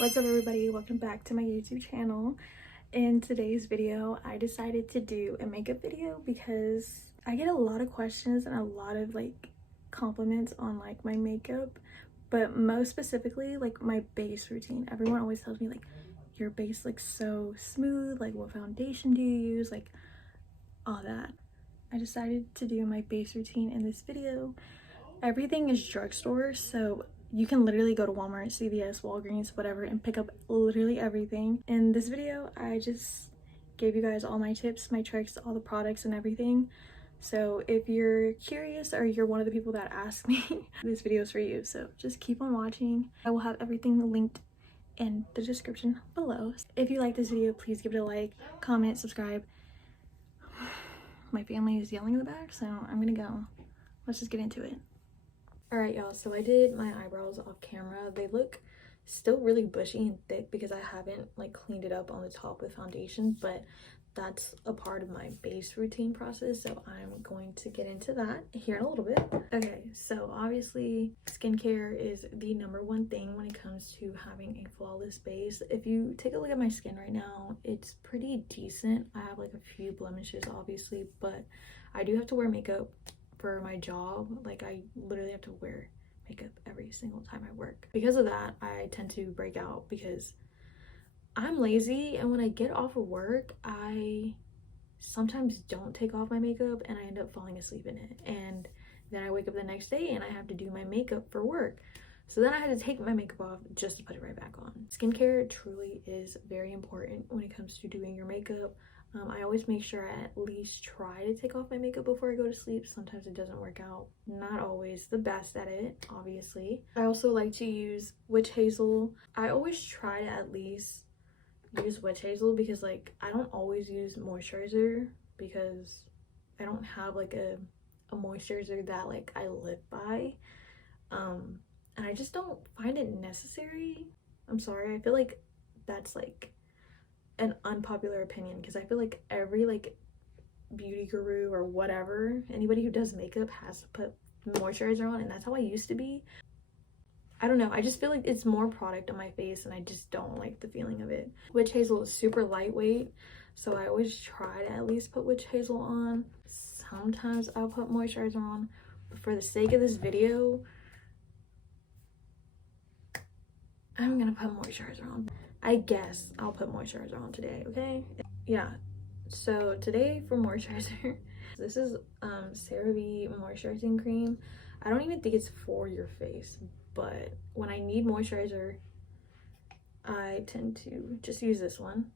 What's up everybody, welcome back to my YouTube channel. In today's video I decided to do a makeup video because I get a lot of questions and a lot of compliments on my makeup, but most specifically my base routine. Everyone always tells me your base looks so smooth, what foundation do you use, all that. I decided to do my base routine in this video. Everything is drugstore, so you can literally go to Walmart, CVS, Walgreens, whatever, and pick up literally everything. In this video, I just gave you guys all my tips, my tricks, all the products and everything. So if you're curious or you're one of the people that ask me, this video is for you. So just keep on watching. I will have everything linked in the description below. If you like this video, please give it a like, comment, subscribe. My family is yelling in the back, so I'm gonna go. Let's just get into it. Alright y'all, so I did my eyebrows off camera. They look still really bushy and thick because I haven't cleaned it up on the top with foundation, but that's a part of my base routine process, so I'm going to get into that here in a little bit. Okay, so obviously skincare is the #1 thing when it comes to having a flawless base. If you take a look at my skin right now, it's pretty decent. I have a few blemishes obviously, but I do have to wear makeup for my job. I literally have to wear makeup every single time I work. Because of that, I tend to break out because I'm lazy, and when I get off of work, I sometimes don't take off my makeup and I end up falling asleep in it, and then I wake up the next day and I have to do my makeup for work. So then I had to take my makeup off just to put it right back on. Skincare truly is very important when it comes to doing your makeup. I always make sure I at least try to take off my makeup before I go to sleep. Sometimes it doesn't work out. Not always the best at it, obviously. I also like to use witch hazel. I always try to at least use witch hazel because I don't always use moisturizer because I don't have a moisturizer that I live by. And I just don't find it necessary. I'm sorry, I feel that's an unpopular opinion because I feel every beauty guru or whatever, anybody who does makeup has to put moisturizer on, and that's how I used to be. I don't know, I just feel it's more product on my face and I just don't like the feeling of it. Witch hazel is super lightweight, so I always try to at least put witch hazel on. Sometimes I'll put moisturizer on, but for the sake of this video, I'm gonna put moisturizer on. I guess I'll put moisturizer on today, okay? Yeah, so today for moisturizer, this is CeraVe moisturizing cream. I don't even think it's for your face, but when I need moisturizer, I tend to just use this one.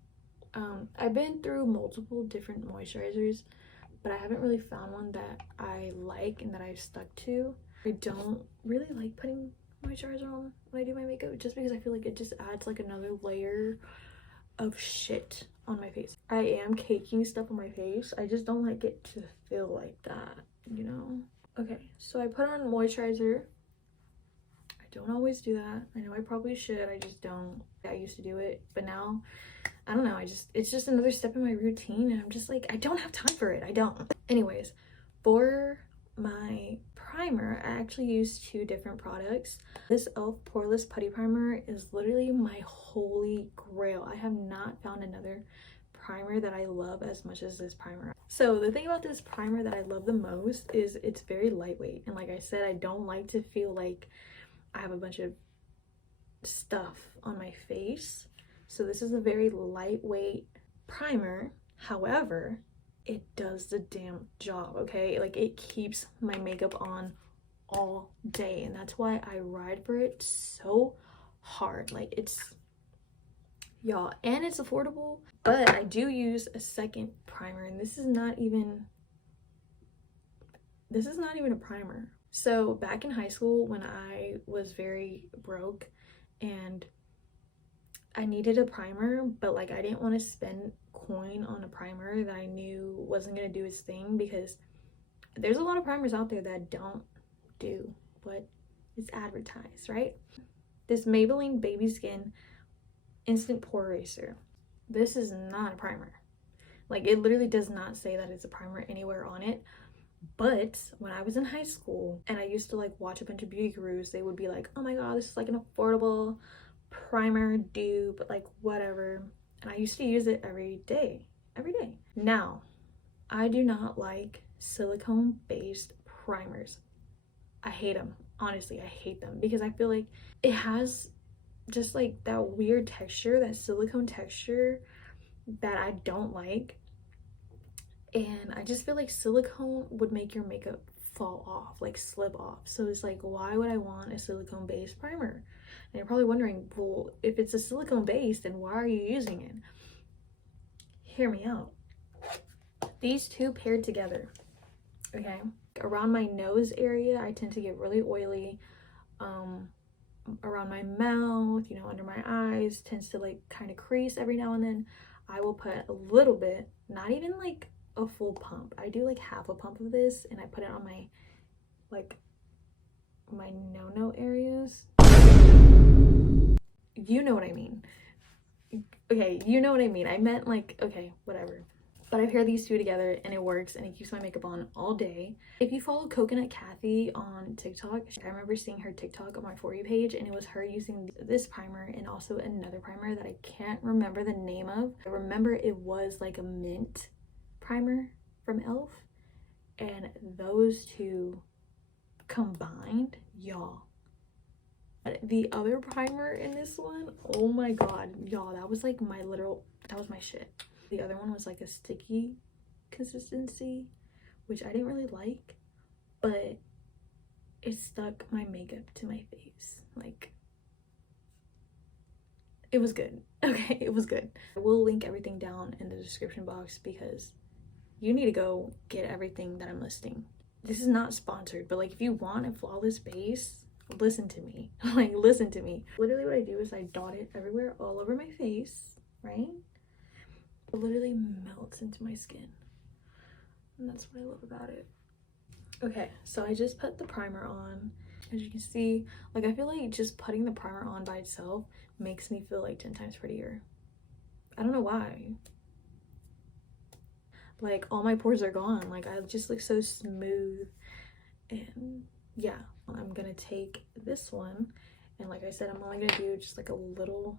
I've been through multiple different moisturizers, but I haven't really found one that I like and that I've stuck to. I don't really like putting moisturizer on when I do my makeup just because I feel it just adds another layer of shit on my face. I am caking stuff on my face. I just don't like it to feel like that, you know? Okay, so I put on moisturizer. I don't always do that. I know I probably should, I just don't. I used to do it, but now I don't know, it's just another step in my routine, and I'm just I don't have time for it. I don't. Anyways, for my primer, I actually use 2 different products. This e.l.f. poreless putty primer is literally my holy grail. I have not found another primer that I love as much as this primer. So the thing about this primer that I love the most is it's very lightweight, and like I said, I don't like to feel like I have a bunch of stuff on my face. So this is a very lightweight primer. However, it does the damn job, okay? It keeps my makeup on all day, and that's why I ride for it so hard. It's y'all, and it's affordable. But I do use a second primer, and this is not even a primer. So back in high school, when I was very broke and I needed a primer, but I didn't want to spend coin on a primer that I knew wasn't going to do its thing, because there's a lot of primers out there that don't do what is advertised, right? This Maybelline Baby Skin Instant Pore Eraser. This is not a primer. It literally does not say that it's a primer anywhere on it. But when I was in high school and I used to watch a bunch of beauty gurus, they would be like, oh my god, this is an affordable primer, dupe, like whatever. And I used to use it every day. Now, I do not like silicone based primers. I hate them. Honestly, I hate them because I feel like it has just like that weird texture, that silicone texture that I don't like. And I just feel like silicone would make your makeup fall off, like slip off. So it's like, why would I want a silicone based primer? And you're probably wondering, well, if it's a silicone base, then why are you using it? Hear me out. These two paired together, okay? Around my nose area, I tend to get really oily. Around my mouth, you know, under my eyes, tends to like kind of crease every now and then. I will put a little bit, not even like a full pump. I do like half a pump of this, and I put it on my, like, my no-no areas. You know what I mean. Okay, you know what I mean. I meant like, okay, whatever. But I pair these two together and it works, and it keeps my makeup on all day. If you follow Coconut Kathy on TikTok, I remember seeing her TikTok on my For You page, and it was her using this primer and also another primer that I can't remember the name of. I remember it was like a mint primer from e.l.f. and those two combined, y'all. The other primer in this one, oh my god, y'all, that was like my literal, that was my shit. The other one was like a sticky consistency, which I didn't really like, but it stuck my makeup to my face. Like, it was good. Okay, it was good. I will link everything down in the description box because you need to go get everything that I'm listing. This is not sponsored, but like, if you want a flawless base, listen to me. Like, listen to me. Literally what I do is I dot it everywhere, all over my face, right? It literally melts into my skin, and that's what I love about it. Okay, so I just put the primer on. As you can see, like, I feel like just putting the primer on by itself makes me feel like 10 times prettier. I don't know why. Like, all my pores are gone. Like, I just look so smooth. And yeah, I'm gonna take this one, and like I said, I'm only gonna do just like a little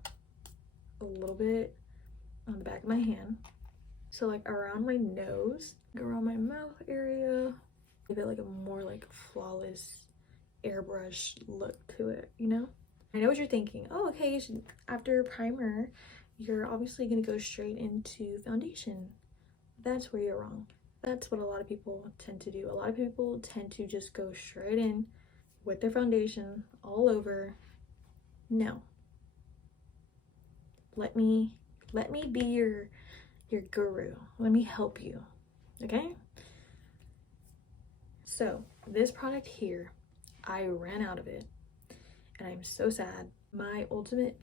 bit on the back of my hand. So like around my nose, around my mouth area, give it like a more like flawless airbrush look to it, you know? I know what you're thinking. Oh, okay, after primer, you're obviously gonna go straight into foundation. That's where you're wrong. That's what a lot of people tend to do. A lot of people tend to just go straight in with their foundation all over. No. Let me be your guru. Let me help you, okay? So this product here, I ran out of it, and I'm so sad. My ultimate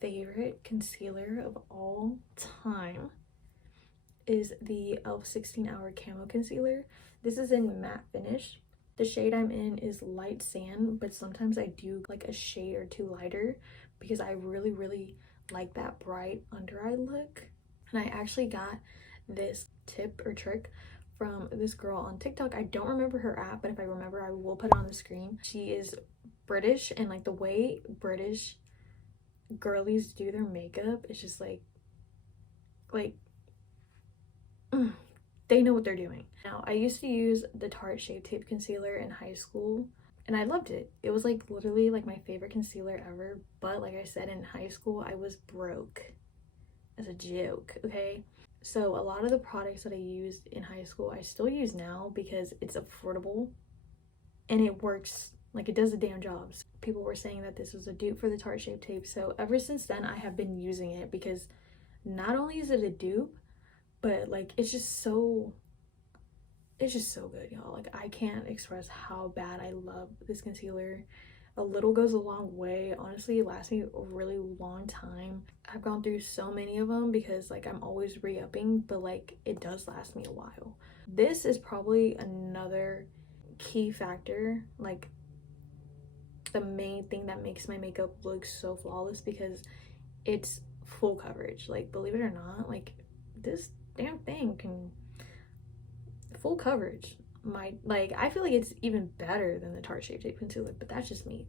favorite concealer of all time is the e.l.f. 16 Hour Camo Concealer. This is in matte finish. The shade I'm in is light sand, but sometimes I do like a shade or two lighter because I really like that bright under eye look. And I actually got this tip or trick from this girl on TikTok. I don't remember her app, but if I remember, I will put it on the screen. She is British, and like the way British girlies do their makeup is just like they know what they're doing. Now, I used to use the Tarte Shape Tape Concealer in high school, and I loved it. It was like literally like my favorite concealer ever, but like I said, in high school, I was broke as a joke, okay? So a lot of the products that I used in high school, I still use now because it's affordable and it works. Like, it does the damn jobs. People were saying that this was a dupe for the Tarte Shape Tape, so ever since then, I have been using it because not only is it a dupe, but like it's just so good, y'all. Like, I can't express how bad I love this concealer. A little goes a long way. Honestly, it lasts me a really long time. I've gone through so many of them because like I'm always re-upping, but like it does last me a while. This is probably another key factor, like the main thing that makes my makeup look so flawless, because it's full coverage. Like, believe it or not, like this damn thing can full coverage. I feel like it's even better than the Tarte Shape Tape Concealer, but that's just me.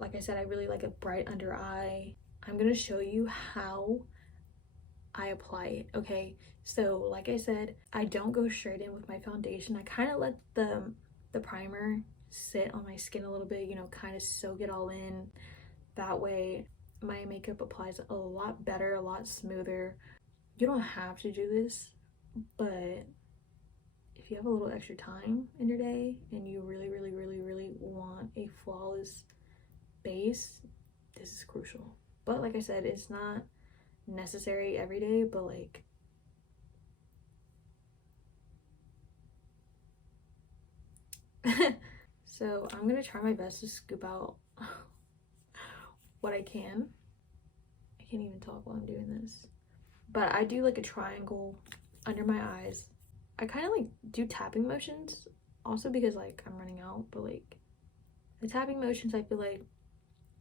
like I said, I really like a bright under eye. I'm gonna show you how I apply it, okay? So like I said, I don't go straight in with my foundation. I kind of let the primer sit on my skin a little bit, you know, kind of soak it all in. That way my makeup applies a lot better, a lot smoother. You don't have to do this, but if you have a little extra time in your day and you really want a flawless base, this is crucial. But like I said, it's not necessary every day, but like so I'm gonna try my best to scoop out what I can. I can't even talk while I'm doing this, but I do like a triangle under my eyes. I kind of like do tapping motions also because like I'm running out, but like the tapping motions I feel like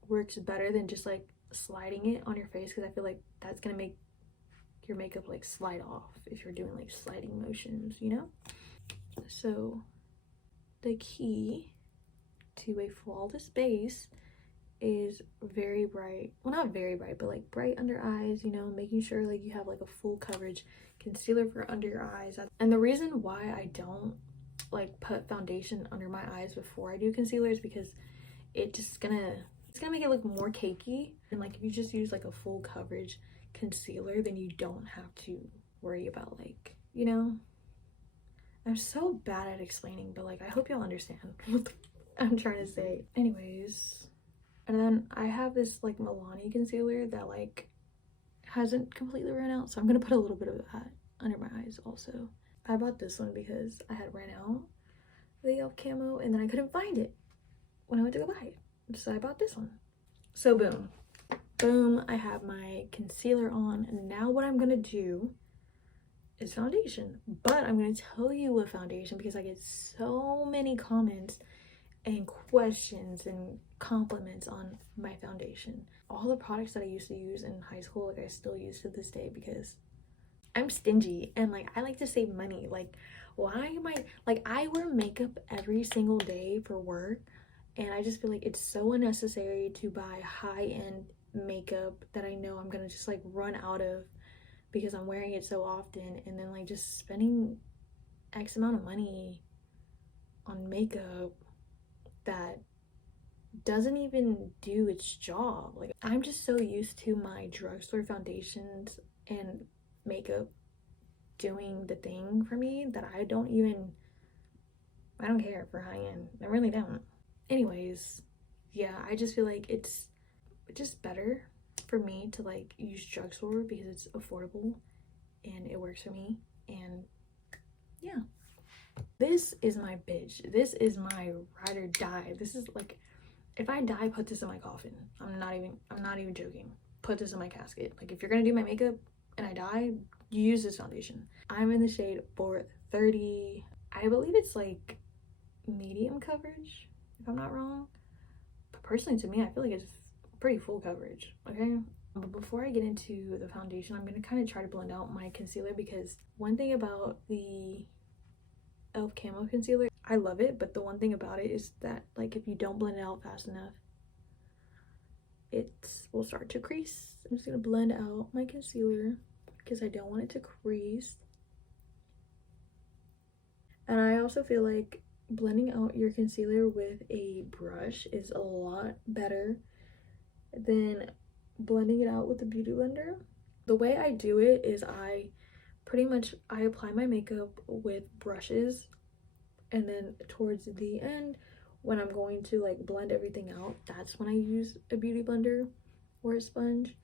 works better than just like sliding it on your face, because I feel like that's gonna make your makeup like slide off if you're doing like sliding motions, you know? So the key to a flawless base is very bright, well not very bright, but like bright under eyes, you know, making sure like you have like a full coverage concealer for under your eyes. And the reason why I don't like put foundation under my eyes before I do concealer is because it's gonna make it look more cakey. And like if you just use like a full coverage concealer, then you don't have to worry about like, you know, I'm so bad at explaining, but like I hope y'all understand what I'm trying to say. Anyways, and then I have this like Milani concealer that like hasn't completely run out, so I'm gonna put a little bit of that under my eyes also. I bought this one because I had ran out the e.l.f. camo and then I couldn't find it when I went to go buy it, so I bought this one. So boom, I have my concealer on, and now what I'm gonna do is foundation. But I'm gonna tell you what foundation, because I get so many comments and questions and compliments on my foundation. All the products that I used to use in high school, like I still use to this day because I'm stingy and like I like to save money. Like why am I like, I wear makeup every single day for work, and I just feel like it's so unnecessary to buy high-end makeup that I know I'm gonna just like run out of because I'm wearing it so often, and then like just spending X amount of money on makeup that doesn't even do its job. Like I'm just so used to my drugstore foundations and makeup doing the thing for me that I don't care for high-end. I really don't. Anyways, yeah, I just feel like it's just better for me to like use drugstore because it's affordable and it works for me. And yeah, this is my bitch. This is my ride or die. This is like, if I die, put this in my coffin. I'm not even joking. Put this in my casket. Like if you're gonna do my makeup and I die, you use this foundation. I'm in the shade 430. I believe it's like medium coverage, if I'm not wrong. But personally, to me, I feel like it's pretty full coverage, okay? But before I get into the foundation, I'm gonna kind of try to blend out my concealer, because one thing about the e.l.f. camo concealer, I love it, but the one thing about it is that like if you don't blend it out fast enough, it will start to crease. I'm just gonna blend out my concealer because I don't want it to crease. And I also feel like blending out your concealer with a brush is a lot better than blending it out with a beauty blender. The way I do it is I apply my makeup with brushes, and then towards the end when I'm going to like blend everything out, that's when I use a beauty blender or a sponge,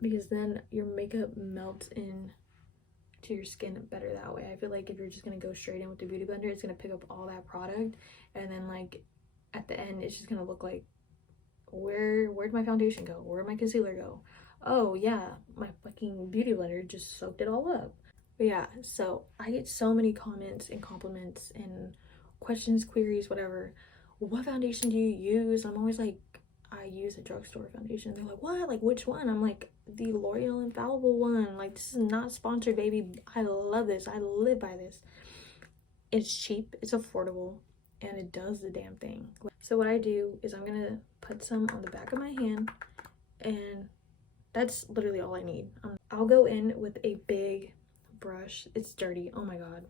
because then your makeup melts in to your skin better that way. I feel like if you're just gonna go straight in with the beauty blender, it's gonna pick up all that product, and then like at the end it's just gonna look like, where'd my foundation go? Where'd my concealer go? Oh yeah, my fucking beauty blender just soaked it all up. But yeah, so I get so many comments and compliments and questions, queries, whatever. What foundation do you use? I'm always like, I use a drugstore foundation. They're like, what? Like which one? I'm like, the L'Oreal Infallible one. Like this is not sponsored, baby. I love this. I live by this. It's cheap, it's affordable, and it does the damn thing. So what I do is I'm gonna put some on the back of my hand, and that's literally all I need. I'll go in with a big brush. It's dirty, oh my god,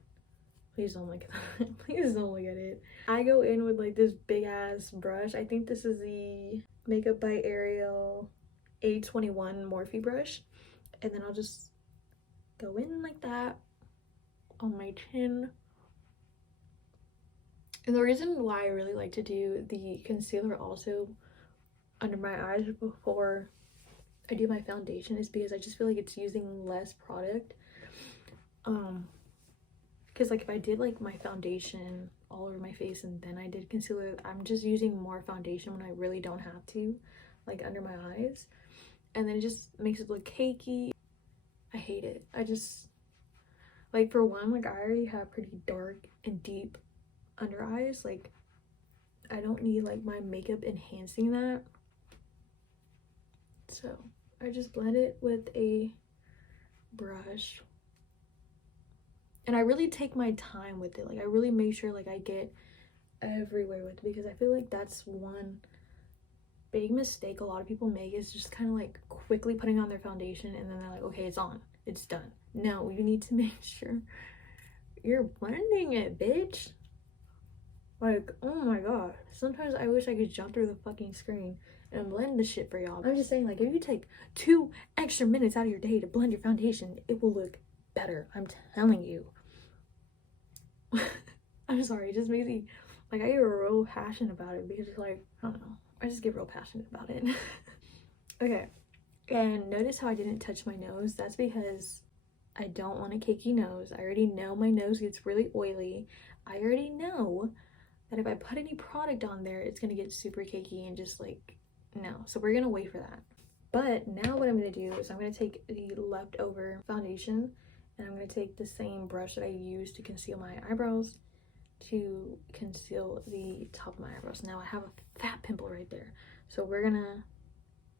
please don't look at that. Please don't look at it. I go in with like this big ass brush. I think this is the Makeup by Ariel A21 Morphe brush, and then I'll just go in like that on my chin. And the reason why I really like to do the concealer also under my eyes before I do my foundation is because I just feel like it's using less product. Because like if I did like my foundation all over my face and then I did concealer, I'm just using more foundation when I really don't have to, like under my eyes, and then it just makes it look cakey. I hate it. I just, like, for one, like I already have pretty dark and deep under eyes. Like I don't need like my makeup enhancing that. So I just blend it with a brush, and I really take my time with it. Like I really make sure like I get everywhere with it, because I feel like that's one big mistake a lot of people make, is just kind of like quickly putting on their foundation and then they're like, okay, it's on, it's done. No, you need to make sure you're blending it, bitch. Like, oh my god, sometimes I wish I could jump through the fucking screen and blend the shit for y'all. I'm just saying, like, if you take 2 extra minutes out of your day to blend your foundation, it will look better, I'm telling you. I'm sorry, it just makes me, like, I get real passionate about it, because it's like, I don't know, I just get real passionate about it. Okay, and notice how I didn't touch my nose? That's because I don't want a cakey nose. I already know my nose gets really oily. I already know that if I put any product on there, it's gonna get super cakey and just like, no. So we're gonna wait for that. But now what I'm gonna do is I'm gonna take the leftover foundation, and I'm gonna take the same brush that I used to conceal my eyebrows to conceal the top of my eyebrows. Now I have a fat pimple right there, so we're gonna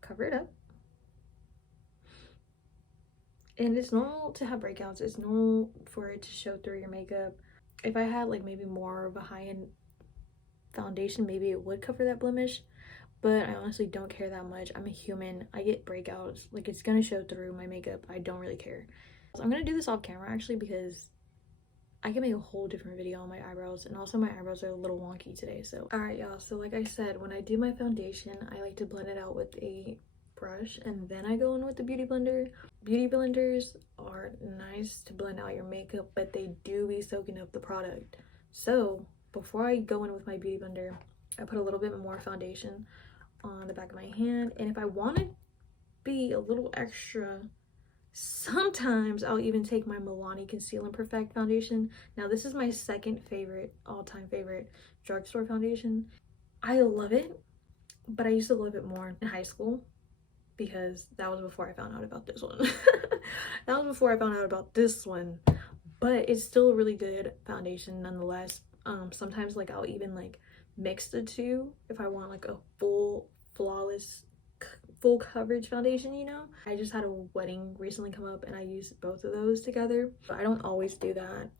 cover it up. And it's normal to have breakouts. It's normal for it to show through your makeup. If I had like maybe more of a high-end foundation, maybe it would cover that blemish, but I honestly don't care that much. I'm a human. I get breakouts. Like, it's gonna show through my makeup. I don't really care. So I'm gonna do this off camera actually, because I can make a whole different video on my eyebrows, and also my eyebrows are a little wonky today. So all right, y'all, so like I said, when I do my foundation, I like to blend it out with a brush, and then I go in with the beauty blender. Beauty blenders are nice to blend out your makeup, but they do be soaking up the product. So before I go in with my beauty blender, I put a little bit more foundation on the back of my hand, and if I want to be a little extra, sometimes I'll even take my Milani Conceal and Perfect foundation. Now this is my second favorite, all-time favorite drugstore foundation. I love it, but I used to love it more in high school, because that was before I found out about this one. That was before I found out about this one, but it's still a really good foundation nonetheless. Sometimes like I'll even like mix the two if I want like a full flawless full coverage foundation, you know. I just had a wedding recently come up and I used both of those together, but I don't always do that.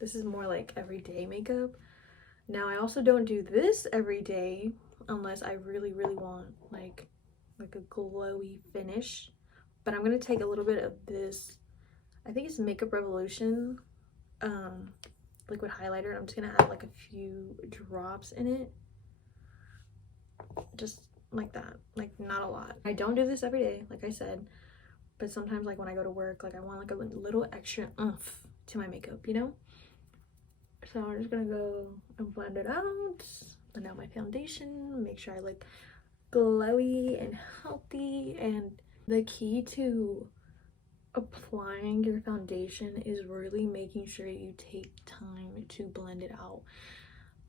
This is more like everyday makeup. Now I also don't do this every day unless I really want like a glowy finish, but I'm gonna take a little bit of this, I think it's Makeup Revolution liquid highlighter, and I'm just gonna add like a few drops in it, just like that, like not a lot. I don't do this every day, like I said, but sometimes like when I go to work, like I want like a little extra oomph to my makeup, you know. So I'm just gonna go and blend it out, blend out my foundation, make sure I look glowy and healthy. And the key to applying your foundation is really making sure you take time to blend it out.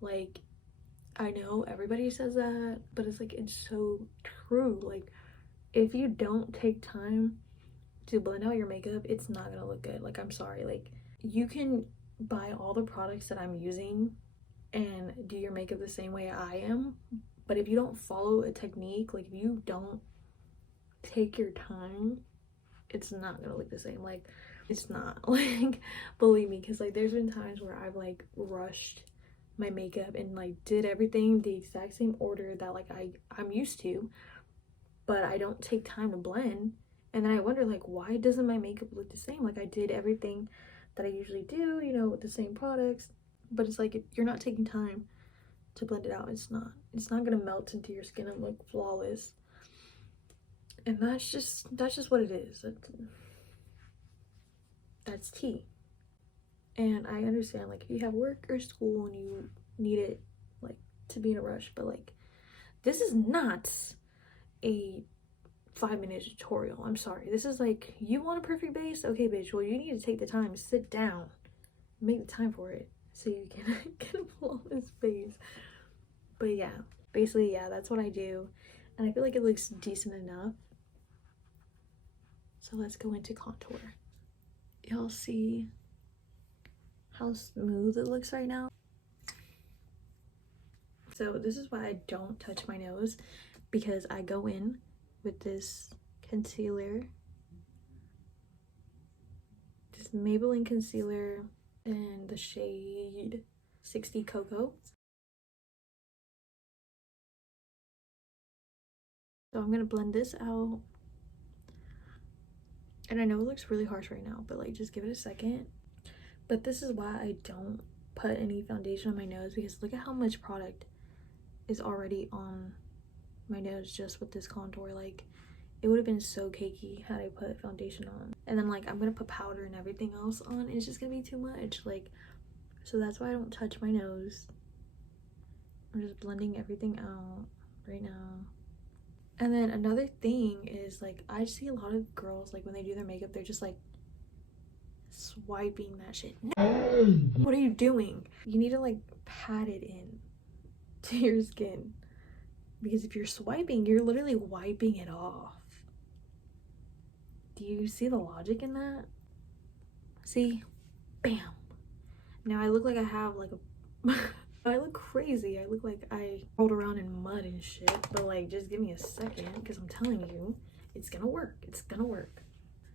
Like, I know everybody says that, but it's like, it's so true. Like, if you don't take time to blend out your makeup, it's not gonna look good. Like, I'm sorry, like, you can buy all the products that I'm using and do your makeup the same way I am, but if you don't follow a technique, like if you don't take your time, it's not gonna look the same. Like, it's not, like, believe me, because like there's been times where I've like rushed my makeup and like did everything the exact same order that like I'm used to, but I don't take time to blend. And then I wonder, like, why doesn't my makeup look the same? Like, I did everything that I usually do, you know, with the same products, but it's like if you're not taking time to blend it out, it's not gonna melt into your skin and look flawless. And that's just what it is. That's tea. And I understand, like, if you have work or school and you need it, like, to be in a rush, but like, this is not a 5-minute tutorial. I'm sorry. This is like, you want a perfect base? Okay, bitch. Well, you need to take the time, sit down, make the time for it so you can get a flawless base. But yeah, basically, yeah, that's what I do. And I feel like it looks decent enough. So let's go into contour. Y'all see how smooth it looks right now? So this is why I don't touch my nose, because I go in with this concealer, this Maybelline concealer in the shade 60 Cocoa. So I'm gonna blend this out. And I know it looks really harsh right now, but like, just give it a second. But this is why I don't put any foundation on my nose, because look at how much product is already on my nose just with this contour. Like, it would have been so cakey had I put foundation on. And then like, I'm gonna put powder and everything else on, and it's just gonna be too much. Like, so that's why I don't touch my nose. I'm just blending everything out right now. And then another thing is, like, I see a lot of girls, like, when they do their makeup, they're just like swiping that shit. No. What are you doing? You need to like pat it in to your skin, because if you're swiping, you're literally wiping it off. Do you see the logic in that? See? Bam. Now I look like I have like a I look crazy. I look like I rolled around in mud and shit, but like, just give me a second, because I'm telling you, it's gonna work. It's gonna work.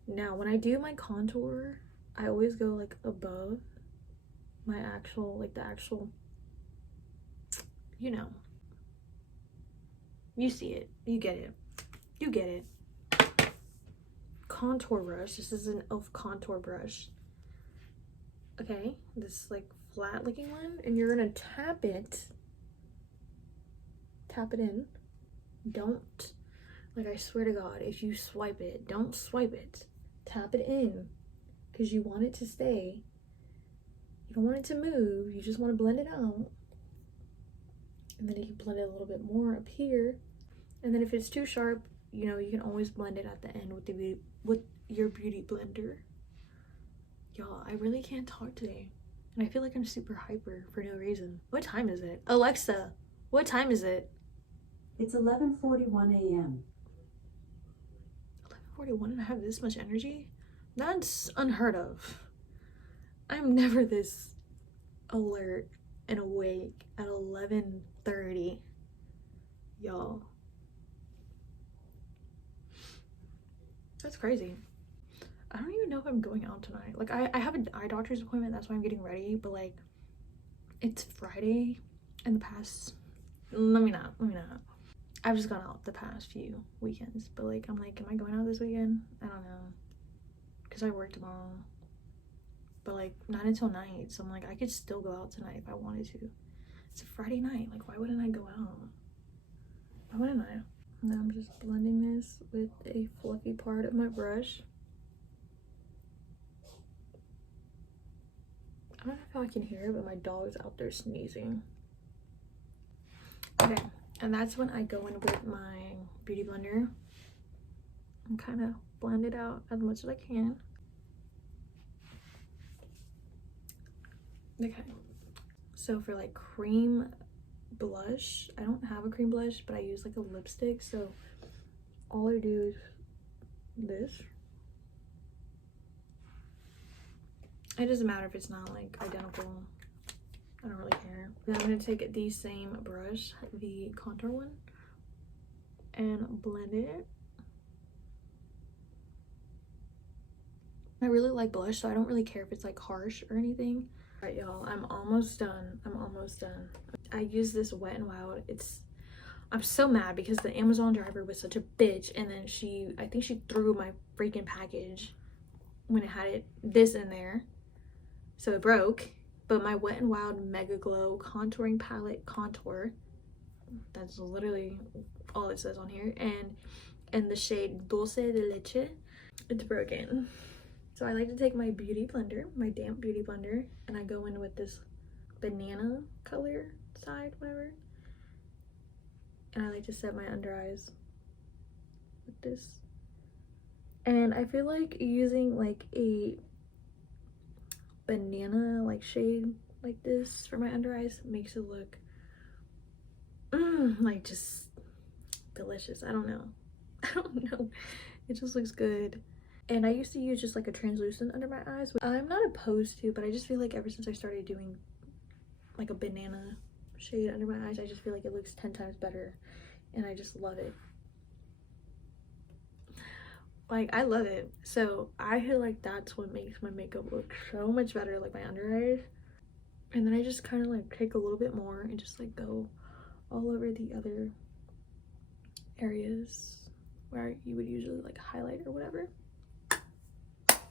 Now when I do my contour, I always go like above my actual, like the actual, you know, you see it, you get it, you get it. Contour brush. This is an e.l.f. contour brush. Okay, this like flat looking one, and you're gonna tap it in. Don't, like, I swear to God, if you swipe it, don't swipe it, tap it in, because you want it to stay. You don't want it to move. You just want to blend it out. And then you can blend it a little bit more up here. And then if it's too sharp, you know, you can always blend it at the end with your beauty blender. Y'all, I really can't talk today, and I feel like I'm super hyper for no reason. What time is it? Alexa, what time is it? It's 11:41 a.m. 11:41 and I have this much energy? That's unheard of. I'm never this alert and awake at 11:30. Y'all, that's crazy. I don't even know if I'm going out tonight. Like, I have an eye doctor's appointment, that's why I'm getting ready, but like, it's Friday, and the past, let me not. I've just gone out the past few weekends, but like, I'm like, am I going out this weekend? I don't know, because I work tomorrow, but like, not until night, so I'm like, I could still go out tonight if I wanted to. It's a Friday night, like, why wouldn't I go out? Why wouldn't I? Now I'm just blending this with a fluffy part of my brush. I don't know if I can hear it, but my dog's out there sneezing. Okay, and that's when I go in with my beauty blender and kind of blend it out as much as I can. Okay, so for like cream blush, I don't have a cream blush, but I use like a lipstick, so all I do is this. It doesn't matter if it's not like identical, I don't really care. Then I'm gonna take the same brush, the contour one, and blend it. I really like blush, so I don't really care if it's like harsh or anything. All right, y'all, I'm almost done. I use this Wet n Wild. I'm so mad because the Amazon driver was such a bitch, and then I think she threw my freaking package when it had this in there, so it broke. But my Wet n Wild Mega Glow Contouring Palette Contour, that's literally all it says on here, and the shade Dulce de Leche, it's broken. So I like to take my beauty blender, my damp beauty blender, and I go in with this banana color side, whatever. And I like to set my under eyes with this. And I feel like using like a banana like shade like this for my under eyes makes it look like just delicious. I don't know. It just looks good. And I used to use just like a translucent under my eyes, which I'm not opposed to, but I just feel like ever since I started doing like a banana shade under my eyes, I just feel like it looks 10 times better, and I just love it. Like, I love it. So I feel like that's what makes my makeup look so much better, like my under eyes. And then I just kind of like take a little bit more and just like go all over the other areas where you would usually like highlight or whatever.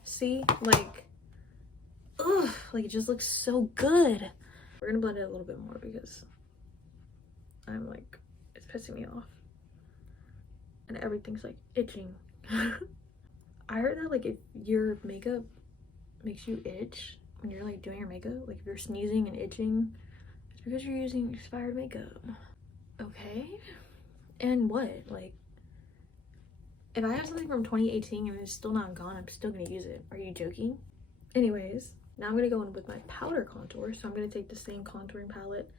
See, like, ugh, like it just looks so good. We're gonna blend it a little bit more because I'm like, it's pissing me off and everything's like itching. I heard that like if your makeup makes you itch when you're like doing your makeup, like if you're sneezing and itching, it's because you're using expired makeup. Okay, and what, like, if I have something from 2018 and it's still not gone, I'm still gonna use it. Are you joking? Anyways, now I'm gonna go in with my powder contour. So I'm gonna take the same contouring palette,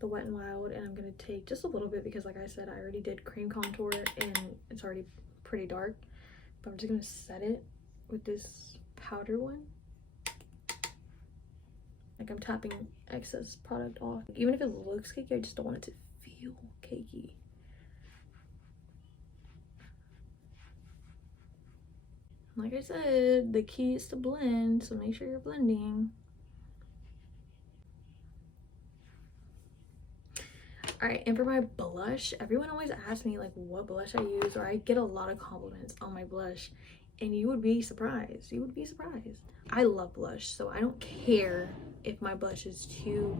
the Wet n Wild, and I'm gonna take just a little bit because like I said, I already did cream contour and it's already pretty dark. But I'm just gonna set it with this powder one. Like I'm tapping excess product off. Even if it looks cakey, I just don't want it to feel cakey. Like I said, the key is to blend, so make sure you're blending. All right, and for my blush, everyone always asks me like what blush I use, or I get a lot of compliments on my blush, and you would be surprised. I love blush, so I don't care if my blush is too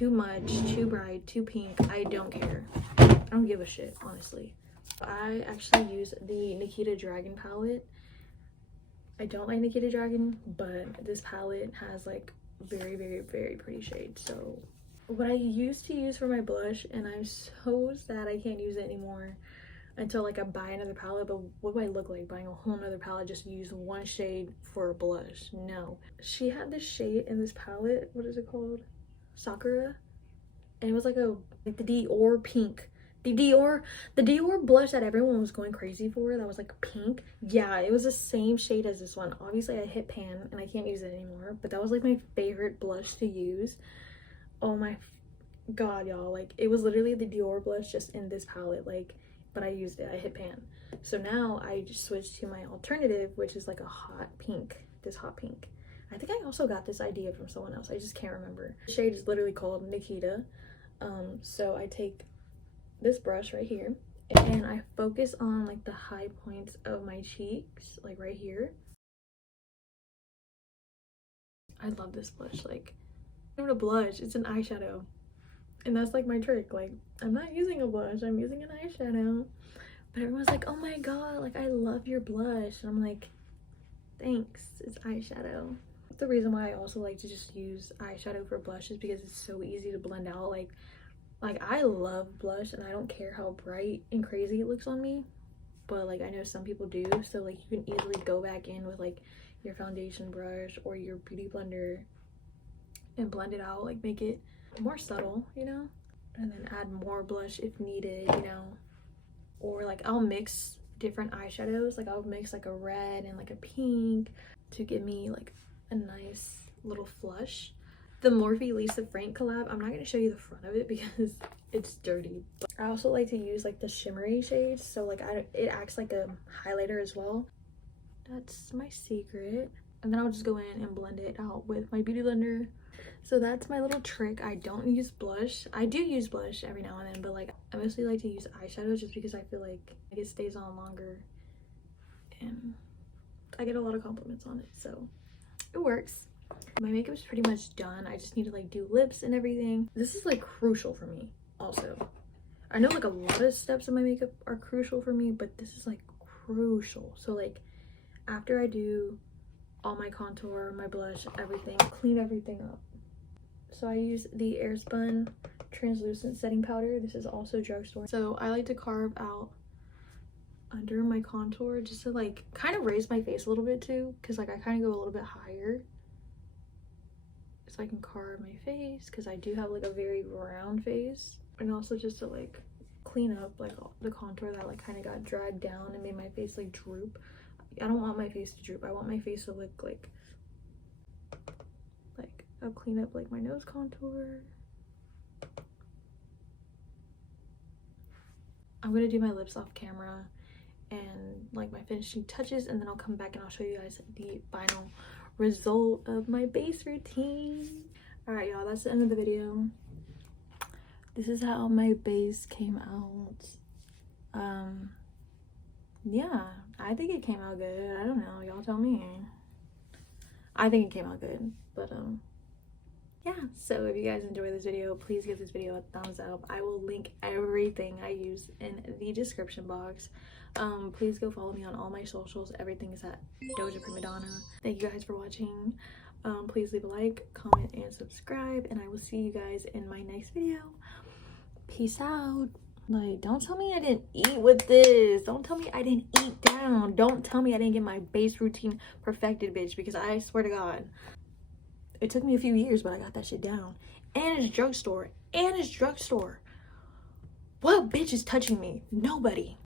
much, too bright, too pink. I don't care. I don't give a shit, honestly. I actually use the Nikita Dragun palette. I don't like Nikita Dragun, but this palette has like very, very, very pretty shades. So what I used to use for my blush, and I'm so sad I can't use it anymore until like I buy another palette, but what do I look like buying a whole nother palette just to use one shade for a blush? No. She had this shade in this palette, what is it called? Sakura, and it was like the Dior pink. The Dior blush that everyone was going crazy for, that was like pink. Yeah, it was the same shade as this one. Obviously I hit pan and I can't use it anymore, but that was like my favorite blush to use. Oh my god, y'all, like it was literally the Dior blush just in this palette, like, but I used it, I hit pan. So now I just switched to my alternative, which is like a hot pink, this hot pink. I think I also got this idea from someone else, I just can't remember. The shade is literally called Nikita. So I take this brush right here and I focus on like the high points of my cheeks, like right here. I love this blush. Like, it's not a blush, it's an eyeshadow, and that's like my trick. Like, I'm not using a blush, I'm using an eyeshadow. But everyone's like, oh my god, like I love your blush, and I'm like, thanks, it's eyeshadow. The reason why I also like to just use eyeshadow for blush is because it's so easy to blend out. Like I love blush and I don't care how bright and crazy it looks on me, but like I know some people do, so like you can easily go back in with like your foundation brush or your beauty blender and blend it out, like make it more subtle, you know, and then add more blush if needed, you know. Or like I'll mix different eyeshadows, like I'll mix like a red and like a pink to give me like a nice little flush. The Morphe Lisa Frank collab, I'm not going to show you the front of it because it's dirty, but I also like to use like the shimmery shades, so like it acts like a highlighter as well. That's my secret. and then I'll just go in and blend it out with my beauty blender. So that's my little trick. I don't use blush. I do use blush every now and then, but like I mostly like to use eyeshadow just because I feel like it stays on longer and I get a lot of compliments on it, so it works. My makeup is pretty much done. I just need to like do lips and everything. This is like crucial for me also. I know like a lot of steps of my makeup are crucial for me, but this is like crucial. So like after I do all my contour, my blush, everything, clean everything up. So I use the Airspun translucent setting powder. This is also drugstore. So I like to carve out under my contour just to like kind of raise my face a little bit too, because like I kind of go a little bit higher so I can carve my face, because I do have like a very round face, and also just to like clean up like the contour that like kind of got dragged down and made my face like droop. I don't want my face to droop. I want my face to look like I'll clean up like my nose contour. I'm gonna do my lips off camera and like my finishing touches, and then I'll come back and I'll show you guys the final result of my base routine. All right, y'all, that's the end of the video. This is how my base came out. Yeah, I think it came out good. I don't know, y'all tell me. I think it came out good, but yeah, so if you guys enjoyed this video, please give this video a thumbs up. I will link everything I use in the description box. Please go follow me on all my socials. Everything is at Doja Prima Donna. Thank you guys for watching. Please leave a like, comment, and subscribe, and I will see you guys in my next video. Peace out. Like, don't tell me I didn't eat with this. Don't tell me I didn't eat down. Don't tell me I didn't get my base routine perfected, bitch, because I swear to God, it took me a few years, but I got that shit down. And it's drugstore. And it's drugstore. What bitch is touching me? Nobody.